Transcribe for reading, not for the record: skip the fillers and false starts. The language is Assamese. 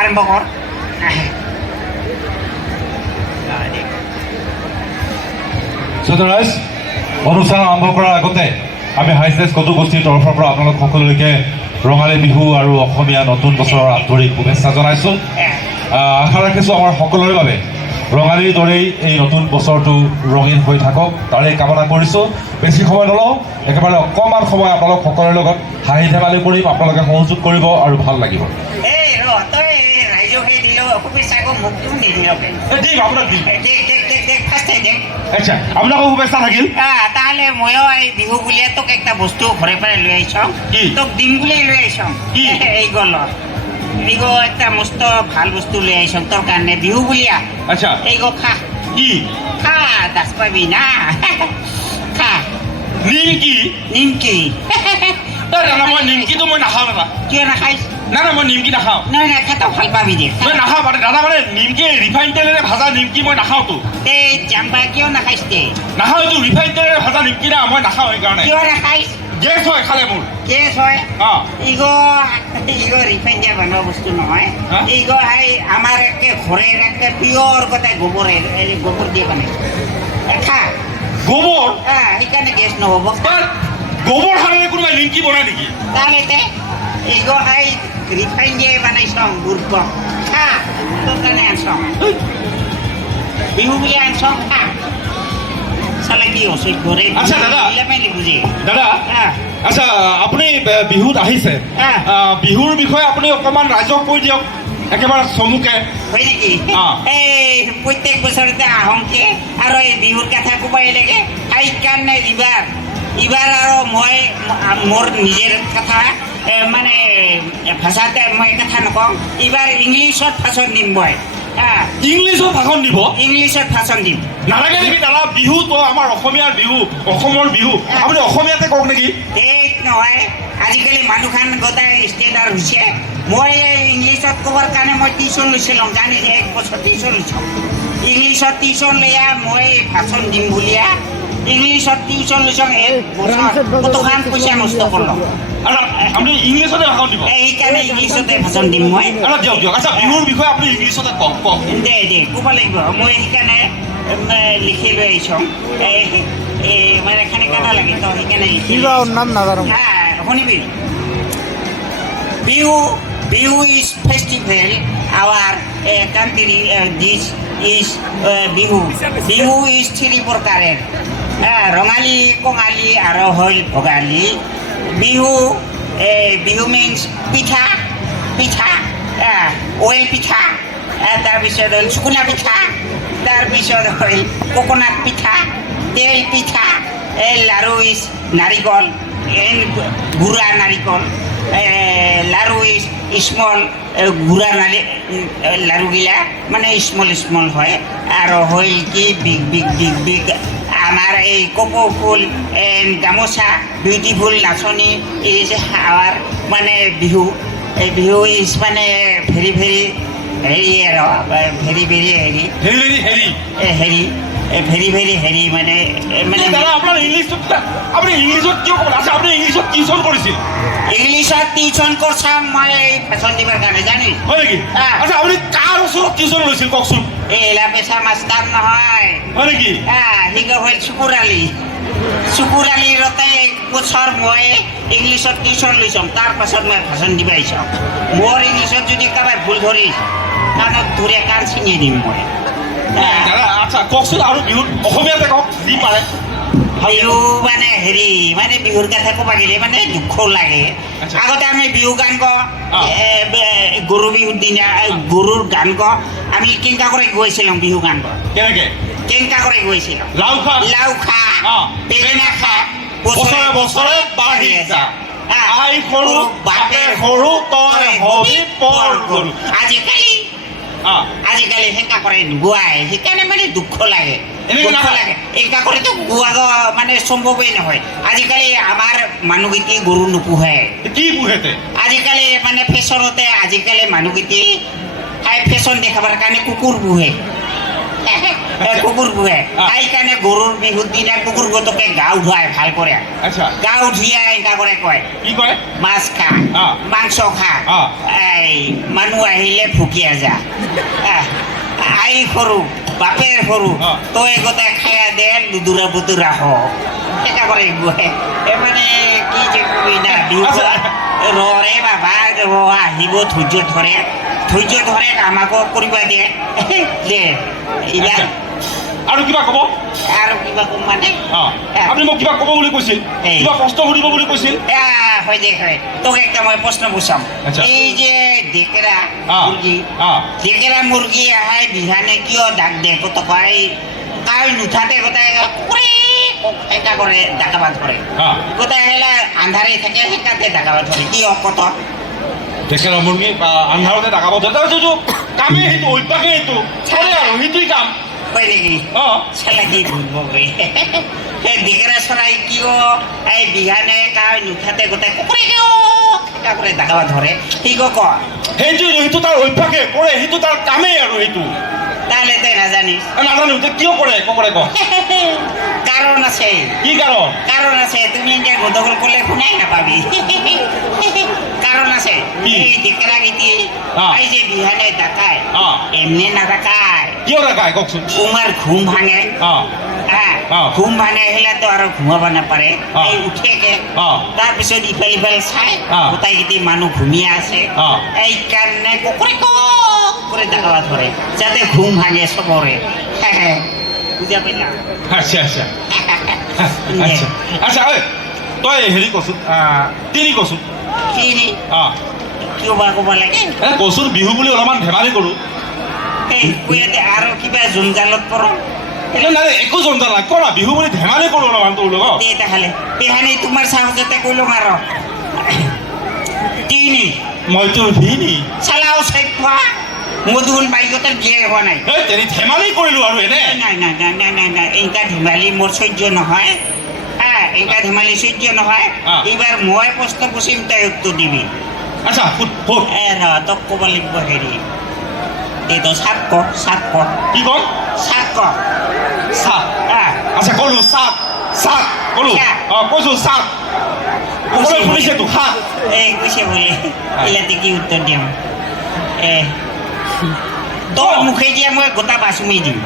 আৰম্ভ কৰ সদৰাজ অনুষ্ঠান আৰম্ভ কৰাৰ আগতে আমি হাইচেছ কটু গোষ্ঠীৰ তৰফৰ পৰা আপোনালোক সকলোলৈকে ৰঙালী বিহু আৰু অসমীয়া নতুন বছৰৰ আন্তৰিক শুভেচ্ছা জনাইছোঁ। আশা ৰাখিছোঁ আমাৰ সকলোৰে বাবে ৰঙালীৰ দৰেই এই নতুন বছৰটো ৰঙীন হৈ থাকক তাৰে কামনা কৰিছোঁ। বেছি সময় নলওঁ, একেবাৰে অকণমান সময় আপোনালোক সকলোৰে লগত হাঁহি ধেমালি কৰিম, আপোনালোকে সহযোগ কৰিব আৰু ভাল লাগিব। আচ্ছা, আপোনাকো শুভেচ্ছা থাকিল। তাহলে ময়ো এই বিহু বুলিয়ে তোক একটা বস্তু ঘৰে পৰা লৈ আহিছোঁ, তোক দিম বুলি লৈ আহিছোঁ। এই গলত এইগো একটা মস্ত ভাল বস্তু লৈ আহিছোঁ তোৰ কাৰণে বিহু বুলিয়া। আচ্ছা, এইগো খা কি খা, দাস পাবি না। খা নিমকি। নিমকি দাদা মই নিমকিটো মই নাখাওঁ দাদা। কিয় নাখাইছ? না না মই নিমকি নাখাওঁ। নাই নাই খাতো ভাল পাবি দে। মই নাখাওঁ মানে দাদা, মানে নিমকি ৰিফাইন তেলেৰে ভাজা নিমকি মই নাখাওঁতো। এই জাম্বা কিয় নাখাইছ দে? নাখাওঁ, এইটো ৰিফাইন তেলেৰে ভাজা নিমকি না, মই নাখাওঁ সেইকাৰণে। কিয় নাখাইছ? গেছ হয় খালে মোৰ। গেছ হয়? অঁ, ইগো ৰিফাইন দিয়া বনোৱা বস্তু নহয়। ইগো আমাৰ একে ঘৰেৰ একে পিয়ৰ গোটাই গোবৰে গোবৰ দিয়ে বনাইছে। খা গোবৰ? সেইকাৰণে গেছ নহ'ব। গোবৰ সাৰেৰে কোনোবাই নিমকি বনাই নেকি? তাহলে ইগো রিফাইন দিয়ে বানাইছং গুড় খা তোর কারণে আনছং বিহু বুলি আনছং খা চালে কি অসুখ ঘরে। আচ্ছা দাদা, বুঝি দাদা আচ্ছা আপুনি বিহুত আহিছে, বিহুৰ বিষয়ে আপুনি অকণমান ৰাইজক কৈ দিয়ক একেবাৰে চমুকে। হয় নেকি? এই প্ৰত্যেক বছৰতে আহংকে আৰু এই বিহুৰ কথা ক'বই লাগে। সেইকাৰণে এইবাৰ আৰু মই মোৰ নিজৰ কথা মানে ভাষাতে মই কথা নকওঁ, এইবাৰ ইংলিছত ভাষণ দিম মই। ইংলিছত ভাষণ দিব? ইংলিছত ভাষণ দিম। নালাগে নেকি দাদা? বিহুতো আমাৰ অসমীয়াৰ বিহু, অসমৰ বিহু, আপুনি অসমীয়াতে কওক নেকি? এই নহয়, আজিকালি মানুহখন গোটাই ষ্টেণ্ডাৰ্ড হৈছে। মই ইংলিছত ক'বৰ কাৰণে মই টিউশ্যন লৈছিলোঁ, জানি 1 বছৰ টিউশ্যন লৈছোঁ। ইংলিছত টিউশ্যন লৈয়া মই ভাষণ দিম বুলিয়া ইংলিছত টিউশ্যন লৈছোঁ। কতখান পইচা নষ্ট কৰলোঁ। আপুনি ইংলিছতে ভাষণ দিব? সেইকাৰণে ইংলিছতে ভাষণ দিম মই। দিয়ক দিয়ক। আচ্ছা, বিহুৰ বিষয়ে আপুনি ইংলিছতে কওক কওক। দে ক'ব লাগিব। মই সেইকাৰণে লিখি লৈ আহিছোঁ। মানে কেনেকুৱা নালাগে তো সেইকাৰণে লিখি নাম নাজানো। শুনিবি, Bihu is festival our country. This is Bihu is 3 প্ৰকাৰেৰ, ৰঙালী, কঙালী আৰু হ'ল ভোগালী। বিহু মিনছ পিঠা, অইল পিঠা, তাৰপিছত হ'ল চুকুনা পিঠা, তাৰপিছত হ'ল কোকোনাট পিঠা, তেল পিঠা, লাৰু ইজ নাৰিকল, গুড়া নাৰিকল, লাৰু ইজ স্মল, গুড়া লাৰুগিলা মানে স্মল হয়। আৰু হ'ল কি বিগ আমাৰ এই কপৌ ফুল, গামোচা, বিউটিফুল নাচনী ইজ আৱাৰ মানে বিহু। এই বিহু ইজ মানে ভেৰি আৰু ভেৰি মানে দাদা আপোনাৰ আপুনি ইংলিছত কিয় ক'লে? আচ্ছা, আপুনি ইংলিছত টিউশ্যন কৰিছিল? ইংলিছত টিউশ্যন কৰছাম মই ভাষণ দিবৰ কাৰণে, জানি হয় নেকি? আচ্ছা, আপুনি কাৰ ওচৰত টিউশ্যন লৈছিল কওকচোন? এই এলা পেচা মাষ্টাৰ নহয়। হয় নেকি? সিগো হ'ল চুকুৰ আলীৰতে 1 বছৰ মই ইংলিছত টিউশ্যন লৈছোঁ। তাৰ পাছত মই ভাষণ দিব আহিছোঁ। মোৰ ইংলিছত যদি কাৰোবাৰ ভুল ধৰিছ কাণত ধৰি কাণ ছিঙি দিম মই। দাদা আচ্ছা কওকচোন, আৰু বিহুত অসমীয়াতে কওক যি পাৰে। বিহু মানে বিহুৰ কথা ক'ব গ'লে মানে দুখ লাগে। আগতে আমি বিহু গান গাওঁ, গৰু বিহুৰ দিনা গৰুৰ গান গাওঁ। আমি কেনেকা কৰি গৈছিলোঁ বিহু গান গাওঁ? কেনেকা কৰি গৈছিলোঁ? লাও খা বেঙেনা খা বছৰে বছৰে বাঢ়ি যা, আই সৰু বাপে সৰু তই হবি পৰ গৰু। আজিকালি সেনেকা কৰে গোৱাই, সেইকাৰণে মানে দুখ লাগে। এনেকা কৰিতো গোৱা মানে সম্ভৱেই নহয়। আজিকালি আমাৰ মানুহকেইটি গৰু নোপোহে। কি পোহেতে? আজিকালি মানে ফেশ্বনতে আজিকালি মানুহকেইটি ফেশ্বন দেখাবৰ কাৰণে কুকুৰ পোহে। কুকুৰ পোহে অ। সেইকাৰণে গৰুৰ বিহুৰ দিনা কুকুৰ গতকে গা ধুৱাই ভাল কৰে আচ্ছা গা উঠিয়া এনেকা কৰে কয় কি কয় মাছ খা অ। মাংস খা অ। এই মানুহ আহিলে ভুকিয়া যা আই সৰু বাপেৰ সৰু অ। তই গোটাই খায়া দে লুদুৰা বুতুৰা হওক এনেকা কৰে মানে কি যে কবি না বিহু আচ্ছা। ৰে বাবা আহিব ধৈৰ্য ধৰে আমাকো কৰিব দিয়ে দে এইবাৰ আচ্ছা। আৰু কিবা ক'ব আৰু কিবা কম মানে অ আপুনি মোক কিবা ক'ব বুলি কৈছিল এই। কিবা প্ৰশ্ন সুধিব বুলি কৈছিল হয় দে হয় তোক একটা মই প্ৰশ্ন পুছাম আচ্ছা। এই যে ডেকেৰা অ। মুৰ্গী অ। ডেকেৰা মুৰ্গী আহাই বিহানে কিয় ডাক দে কত কয় কাই নুঠাতে গোটাই এটা কৰে ডাকাবা ধৰে অ। গোটাই আহিলে আন্ধাৰে থাকে সেইকাৰণে ডাকাবা ধৰে কি কত ডেকেৰা মুৰ্গী আন্ধাৰতে ডাকাব ধৰে এইটো কামেই সেইটো অভ্যাসেই সেইটো কৰে আৰু সেইটোৱেই কাম হয় নেকি অ চালা কি ঘুৰবো ৰে ডেকেৰা চৰাই কিয় এই বিহানে কাই নুঠাতে গোটাই কুকুৰে কিয় এটা কৰে ডাকাবা ধৰে ঠিক ক সেইটো তাৰ অভ্যাসে কৰে সেইটো তাৰ কামেই আৰু সেইটো তাহলে তাই নাজানিস নাজানো এতিয়া কিয় কৰে কৰে ক কাৰণ আছে কি কাৰণ কারণ আছে তুমি এতিয়া গদগল করলে শুনাই নাপাবি কারণ আছে কি? এই ডেকেরা গীতি অ। এই যে বিহানে ডাকায় অ। এমনি না ডাকায় কিয় ডাকায় কওকচোন তোমার ঘুম ভাঙে অ হ্যাঁ অ। ঘুম ভাঙে আহিলে তো আৰু ঘুমাব নাপাৰে অ। এই উঠেকে অ। তাৰপিছত ইফালে চাই অ। গোটাইকেইটি মানুহ ঘুমিয়ে আছে অ। এইকাৰণে কুকুৰে কৰে ডাকাবা ধৰে যাতে ঘুম ভাঙে চবৰে বুজা পাইলা আচ্ছা আচ্ছা আচ্ছা আচ্ছা ঐ তই হেৰি কচোন তিনি কচোন কি অ কিয় বা ক'ব লাগে কচোন বিহু বুলি অলপমান ধেমালি কৰোঁ এই কুয়াতে আৰু কিবা জঞ্জালত পৰ নাই একো জঞ্জাল নাই কৰা বিহু বুলি ধেমালি কৰোঁ অলপমান তোৰ লগত দে তাহলে পেহানি তোমাৰ সাহসতে কইলো মাৰ তিনি মইতো ভিনি চালাও চাই পোৱা মধুন বাইকতে বিয়ে হোৱা নাই এই তেৰি ধেমালি কৰিলোঁ আৰু এনে নাই নাই নাই নাই নাই নাই এনেকা ধেমালি মোৰ সহ্য নহয় এনেকা ধেমালি সহ্য নহয় এইবাৰ মই প্ৰশ্ন পুছিম তই উত্তৰ দিবি আচ্ছা সুধ সুধ তোক ক'ব লাগিব হেৰি এই তো চাপ ক কি ক'ম চাপ ক চাহ আচ্ছা ক'লো চাহ চাহ ক'লো অঁ কৈছোঁ চাহ ক'বলৈ শুনিছে তো খা এই কৈছে বোলে এইলাতে কি উত্তৰ দিম তোৰ মুখে দিয়া মই গোটা বাছুমি দিম